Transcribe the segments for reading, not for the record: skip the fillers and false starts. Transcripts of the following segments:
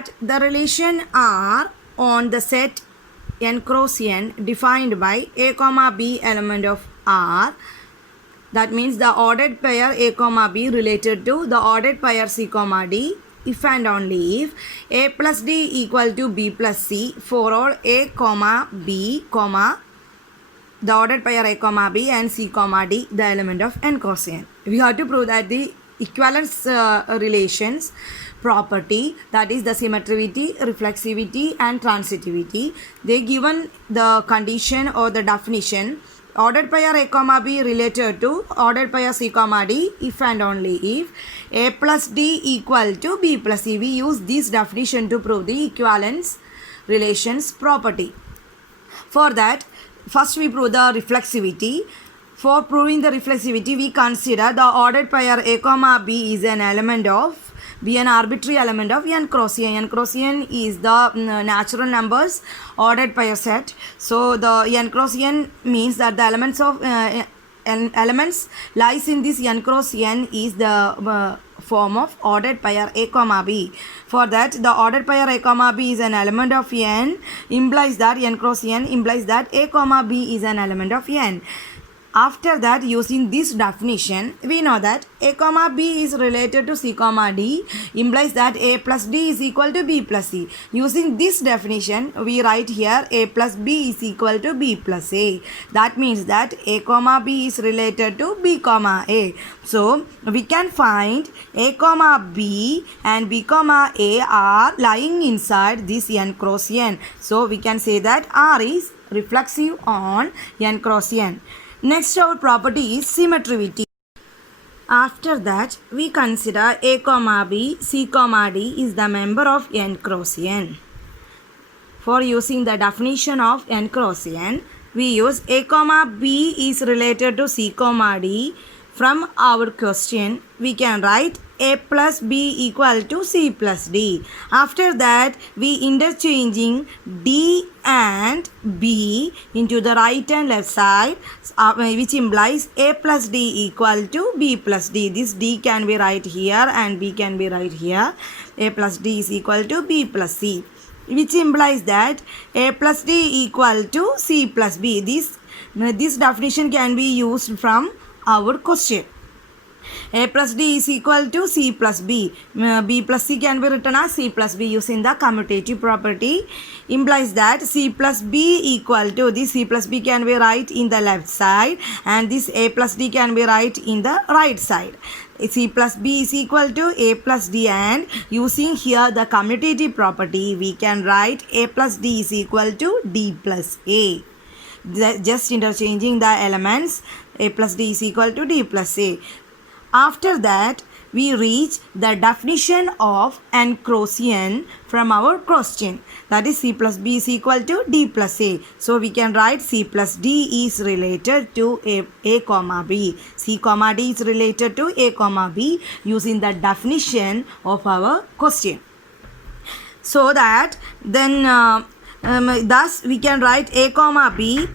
that the relation R on the set n cross n defined by a comma b element of R, that means the ordered pair a comma b related to the ordered pair c comma d if and only if a plus d equal to b plus c for all a comma b comma the ordered pair a comma b and c comma d the element of n cross n. We have to prove that the equivalence relations property, that is the symmetricity, reflexivity and transitivity, they given the condition or the definition ordered pair a comma b related to ordered pair c comma d if and only if a plus d equal to b plus c. We use this definition to prove the equivalence relations property. For that, first we prove the reflexivity. For proving the reflexivity, we consider the ordered pair a comma b is an element of be an arbitrary element of n cross n. N cross n is the natural numbers ordered pair set. So the n cross n means that the elements of elements lies in this n cross n is the form of ordered pair a comma b. For that, the ordered pair a comma b is an element of n implies that n cross n implies that a comma b is an element of n. After that, using this definition, we know that a comma b is related to c comma d implies that a plus d is equal to b plus c. Using this definition, we write here a plus b is equal to b plus a. That means that a comma b is related to b comma a. So, we can find a comma b and b comma a are lying inside this n cross n. So, we can say that R is reflexive on n cross n. Next, our property is symmetricity. After that, we consider a comma b, c comma d is the member of n cross n. For using the definition of n cross n, we use a comma b is related to c comma d. From our question, we can write a plus b equal to c plus d. After that, we interchanging d and b into the right and left side, which implies a plus d equal to b plus d. This d can be right here and b can be right here. A plus d is equal to b plus c, which implies that a plus d equal to c plus b. This definition can be used from our question. A plus d is equal to c plus b. B plus c can be written as c plus b using the commutative property. Implies that c plus b equal to this c plus b can be right in the left side and this a plus d can be right in the right side. C plus b is equal to a plus d, and using here the commutative property, we can write a plus d is equal to d plus a. Just interchanging the elements, a plus d is equal to d plus a. After that, we reach the definition of n cross n from our question, that is c plus b is equal to d plus a. So we can write c plus d is related to a comma b. C comma d is related to a comma b using the definition of our question. So that then thus we can write a comma b.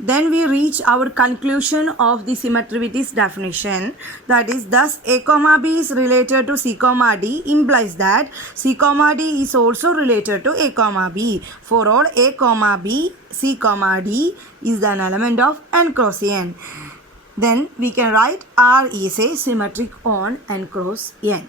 Then we reach our conclusion of the symmetricity's definition, that is thus a comma b is related to c comma d implies that c comma d is also related to a comma b. For all a comma b, c comma d is an element of n cross n. Then we can write R is a symmetric on n cross n.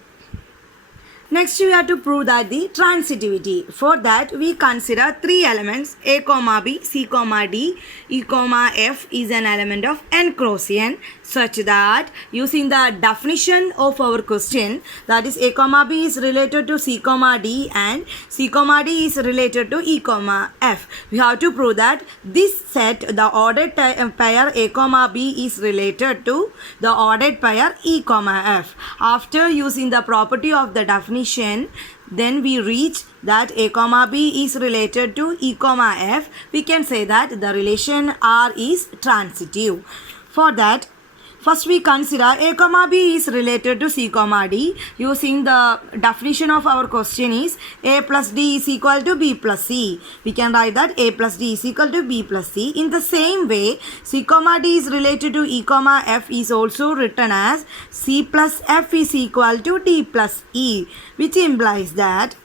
Next, we have to prove that the transitivity. For that, we consider three elements a comma b, c comma d, e comma f is an element of n cross n, such that using the definition of our question, that is a comma b is related to c comma d and c comma d is related to e comma f. We have to prove that this set, the ordered pair a comma b is related to the ordered pair e comma f. After using the property of the definition, then we reach that a comma b is related to e comma f. We can say that the relation R is transitive. For that, First we consider A comma B is related to C comma D. Using the definition of our question is A plus D is equal to B plus C. We can write that A plus D is equal to B plus C. In the same way, C comma D is related to E comma F is also written as C plus F is equal to D plus E, which implies that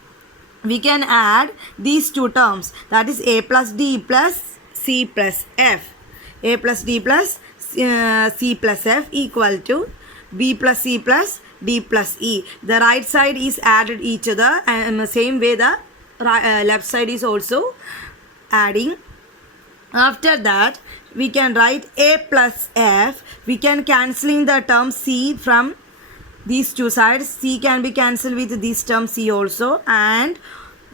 we can add these two terms, that is A plus D plus C plus F. A plus D plus C plus F equal to B plus C plus D plus E. The right side is added each other, and in the same way the left side is also adding. After that, we can write A plus F. We can cancelling the term C from these two sides. C can be cancelled with this term C also, and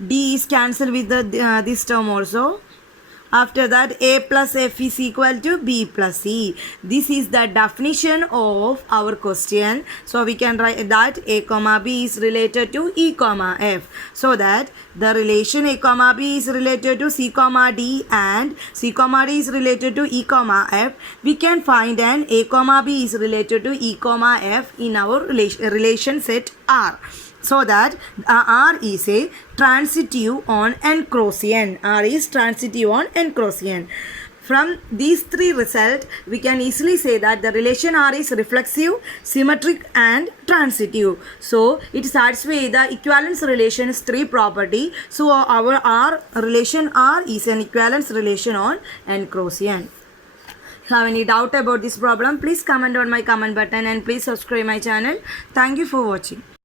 D is cancelled with this term also. After that, A plus F is equal to B plus C. This is the definition of our question. So we can write that A comma B is related to E comma F. So that the relation A comma B is related to C comma D and C comma D is related to E comma F. We can find an A comma B is related to E comma F in our relation set R. So that R is a transitive on n cross n. R is transitive on n cross n. From these three results, we can easily say that the relation R is reflexive, symmetric and transitive. So it satisfies the equivalence relation's three property. So our R relation R is an equivalence relation on n cross n. Have any doubt about this problem? Please comment on my comment button and please subscribe my channel. Thank you for watching.